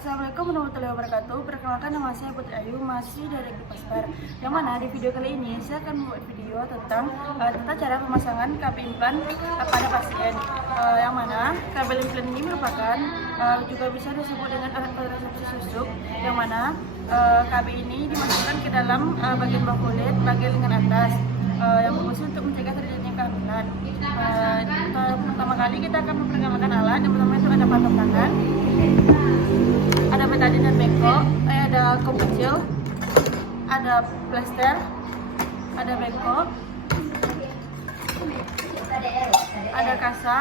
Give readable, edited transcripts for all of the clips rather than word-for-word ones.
Assalamualaikum warahmatullahi wabarakatuh. Perkenalkan, nama saya Putri Ayu, mahasiswi dari Pasbar. Yang mana di video kali ini saya akan membuat video tentang tata cara pemasangan kabel implan pada pasien. Yang mana kabel implan ini merupakan juga bisa disebut dengan alat kontrasepsi susuk. Yang mana kabel ini dimasukkan ke dalam bagian bawah kulit, bagian lengan atas. Yang berfungsi untuk mencegah terjadinya kehamilan. Pertama kali kita akan memperkenalkan alat. Yang pertama itu ada patok tangan, ada betadine dan bengkok, ada kom kecil, ada plester, ada bengkok, ada kasa,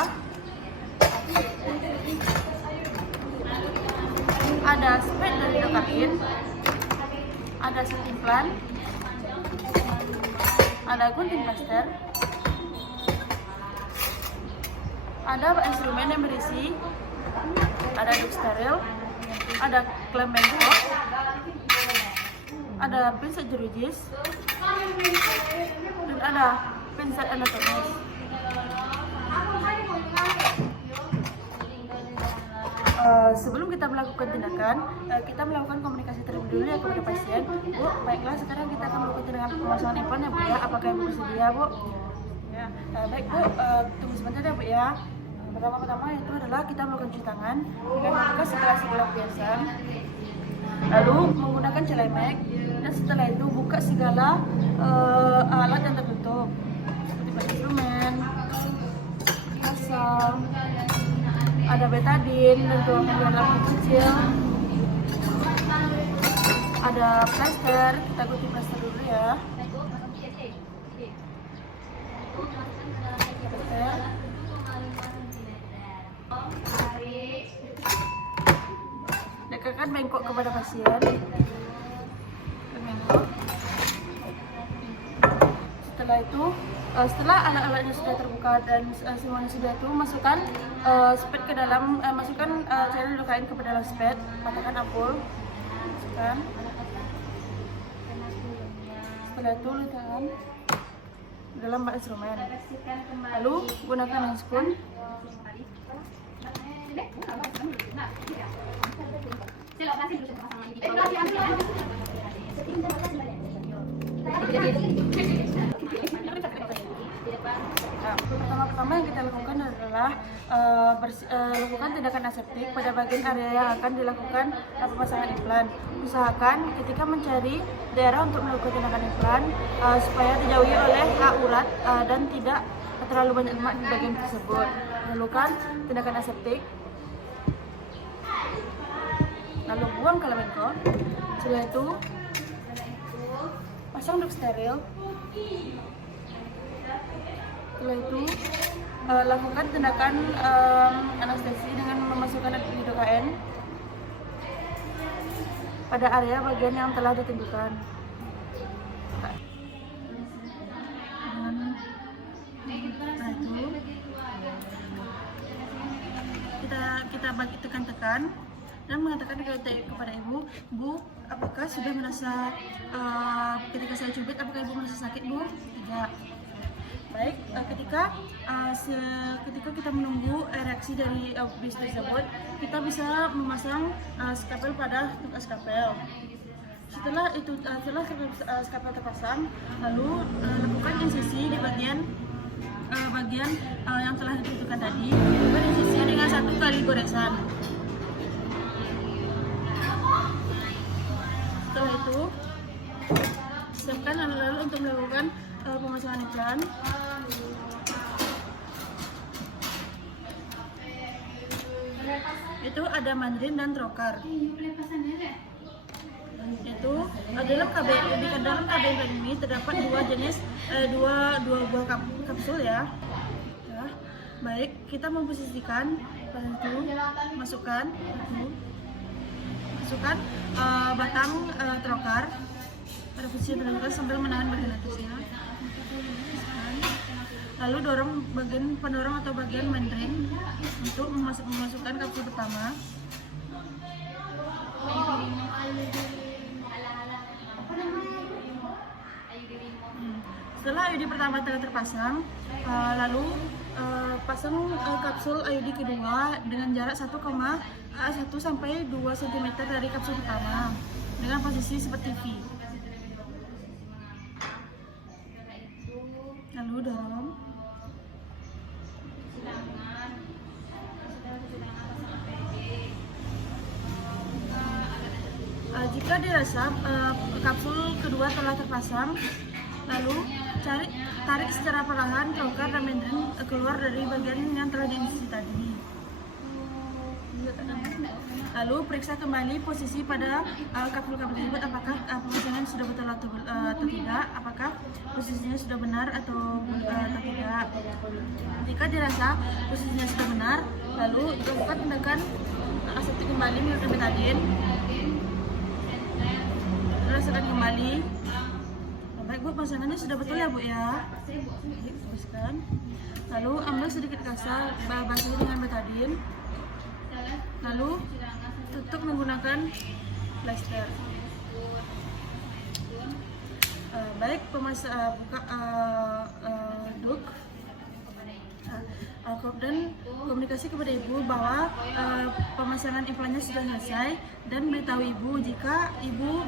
ada spet dari lidocaine, ada set implan, ada gunting plaster, ada instrumen yang berisi, ada tube steril, ada klem bengkok, ada pinset jeruji, dan ada pinset anatomis. Sebelum kita melakukan tindakan, kita melakukan komunikasi terlebih dulu ya kepada pasien. Bu, baiklah, sekarang kita akan melakukan tindakan pemasangan implan ya Bu ya. Apakah Ibu bersedia Bu? Ya, baik Bu, tunggu sebentar ya Bu ya. Pertama-tama itu adalah kita melakukan cuci tangan dengan membuka segala gelas biasa, lalu menggunakan celemek, dan setelah itu buka segala alat yang tertutup seperti instrumen, kasa, ada betadine dan tuangan lampu kecil, ada plaster. Kita gunting plaster dulu ya. Plaster. Dekatkan bengkok kepada pasien. Bengkok. Setelah itu, setelah alat-alatnya sudah terbuka dan semuanya sudah itu, masukkan spet ke dalam, masukkan cairan lidocaine ke dalam spet, patahkan ampul, masukkan. Setelah itu letakkan dalam bak instrumen. Lalu gunakan hand spoon. Pertama-tama yang kita lakukan adalah lakukan tindakan aseptik pada bagian area yang akan dilakukan pemasangan implan. Usahakan ketika mencari daerah untuk melakukan tindakan implan supaya dijauhi oleh urat dan tidak terlalu banyak lemak di bagian tersebut. Lakukan tindakan aseptik, lalu buang ke bengkok. Setelah itu pasang tube steril. Setelah itu lakukan tindakan anestesi dengan memasukkan lidocaine pada area bagian yang telah ditentukan. Nah itu kita bagi tekan-tekan dan mengatakan kepada Ibu, Bu, apakah sudah merasa ketika saya cubit, apakah Ibu merasa sakit Bu? Tidak. Baik, ketika kita menunggu reaksi dari bis tersebut, kita bisa memasang skapel pada tubuh skapel. Setelah skapel terpasang, lalu lakukan insisi di bagian yang telah ditentukan tadi. Lakukan insisi dengan 1 kali goresan. Setelah itu, siapkan alat-alat untuk melakukan pemasangan implan. Itu ada mandrin dan trokar. Itu adalah kabel. Di dalam kabel implan ini terdapat dua buah kapsul ya. Baik, kita memposisikan itu, masukkan batang trokar pada posisi tertentu sambil menahan bagian atasnya. Lalu dorong bagian pendorong atau bagian mandrin untuk memasukkan kapsul pertama. Setelah IUD pertama telah terpasang, lalu pasang kapsul IUD kedua dengan jarak 1,5 1 sampai 2 cm dari kapsul pertama dengan posisi seperti V. Lalu dorong. Jika dirasa kapsul kedua telah terpasang, lalu tarik secara perlahan kelongkar dan membrane keluar dari bagian yang telah diisi tadi. Lalu periksa kembali posisi pada kapsul-kapsul tersebut, apakah pemasangan sudah betul atau tidak, apakah posisinya sudah benar atau tidak. Jika dirasa posisinya sudah benar, lalu lakukan tindakan aseptik kembali menggunakan betadine. Rasakan kembali. Baik Bu, pemasangannya sudah betul ya Bu ya. Teruskan. Lalu ambil sedikit kasa, basahi dengan betadine. Lalu tutup menggunakan plester. Baik, buka duk dan komunikasi kepada ibu bahwa pemasangan implannya sudah selesai, dan beritahu ibu jika ibu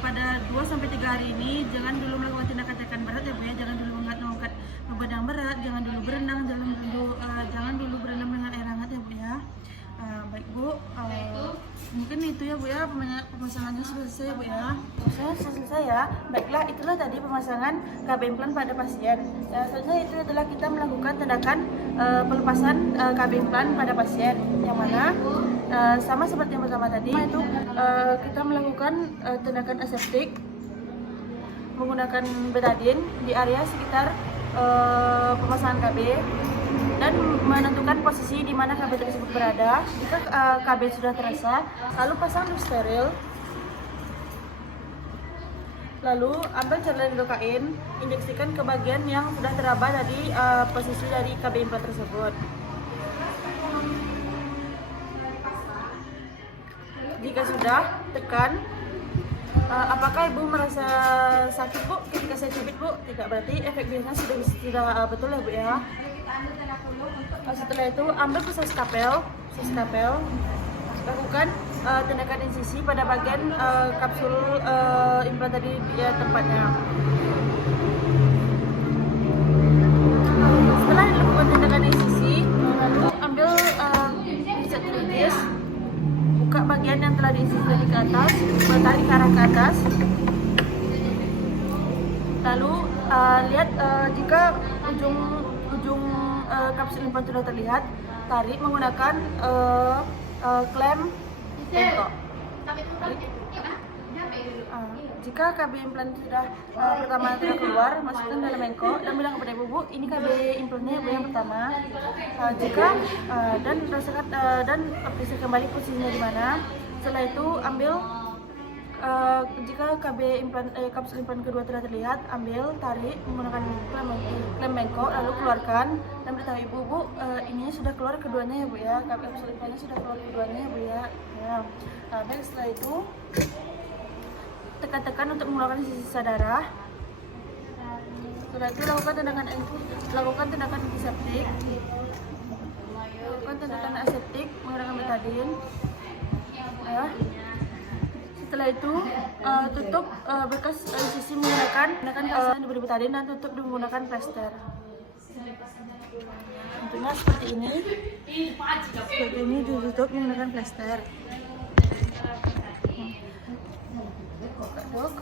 pada 2-3 hari ini jangan dulu melakukan tindakan berat ya Bu ya, jangan dulu mengangkat beban yang berat, jangan dulu berenang, jangan dulu berendam dengan air hangat ya Bu ya. Baik Bu, mungkin itu ya Bu ya, pemasangannya sudah selesai ya Bu ya. Selesai ya. Baiklah, itulah tadi pemasangan KB implan pada pasien. Selanjutnya itu adalah kita melakukan tindakan pelepasan KB implan pada pasien, yang mana sama seperti yang pertama tadi, itu kita melakukan tindakan aseptik menggunakan betadine di area sekitar pemasangan KB dan menentukan posisi di mana KB tersebut berada. Jika KB sudah terasa, lalu pasang duk steril. Lalu ambil cairan lidokain, injeksikan ke bagian yang sudah teraba dari posisi dari KB implan tersebut. Jika sudah, tekan. Apakah ibu merasa sakit Bu ketika saya cubit Bu? Tidak, berarti efek biasanya sudah betul ya Bu ya. Setelah itu ambil pisau skapel, lakukan tindakan insisi pada bagian kapsul implan tadi tempatnya. Setelah dilakukan tindakan insisi, lalu ambil pijat titis, buka bagian yang telah diinsisi dari ke atas, tarik ke arah ke atas. Lalu lihat jika ujung kapsul implan sudah terlihat, tarik menggunakan klem bengkok. Jika KB implan sudah pertama keluar, masukkan dalam bengkok dan bilang kepada ibu, ini KB implannya ibu yang pertama. Dan rasakan dan periksa kembali posisinya di mana. Setelah itu ambil jika KB kapsul implan kedua telah terlihat, ambil, tarik menggunakan klem bengkok, lalu keluarkan dan beritahu ibu, Bu, ininya sudah keluar keduanya ya Bu ya, kapsul implannya sudah keluar keduanya ya Bu ya. Baik, setelah itu tekan-tekan untuk mengeluarkan sisa darah. Setelah itu lakukan tindakan antiseptik, menggunakan betadine. Setelah itu tutup bekas insisi menggunakan kasa yang diberi betadine dan tutup menggunakan plester. Tentunya seperti ini ditutup menggunakan plester. Dok,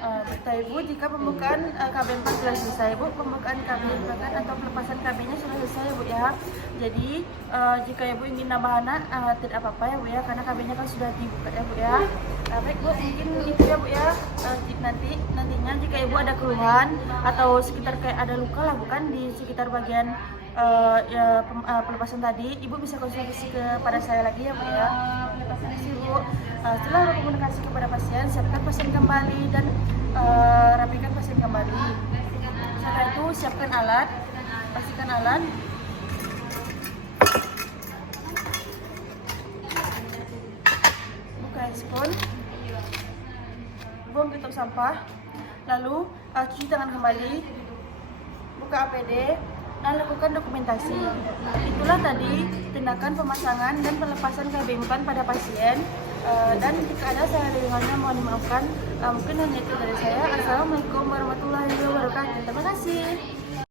beritahu ibu jika pembukaan KB implan sudah selesai Bu, pembukaan KB implan atau pelepasan KB-nya sudah selesai ya Bu ya. Jadi jika ibu ingin nambah anak tidak apa-apa ya Bu ya, karena KB-nya kan sudah dibuka ya Bu ya. Baik Bu, mungkin itu ya Bu ya. Nantinya jika ibu ada keluhan atau sekitar kayak ada luka lah bukan di sekitar bagian pelepasan tadi, ibu bisa konsultasi kepada saya lagi ya Bu ya. Terima kasih Bu. Setelah komunikasi kepada pasien, siapkan pasien kembali dan rapikan pasien kembali. Setelah itu siapkan alat, pastikan alat. Buka handphone, buang ke tong sampah, lalu cuci tangan kembali, buka APD, dan lakukan dokumentasi. Itulah tadi tindakan pemasangan dan pelepasan KB implan pada pasien. Dan jika ada salah dengarnya mohon dimaafkan. Mungkin hanya itu dari saya. Assalamualaikum warahmatullahi wabarakatuh. Terima kasih.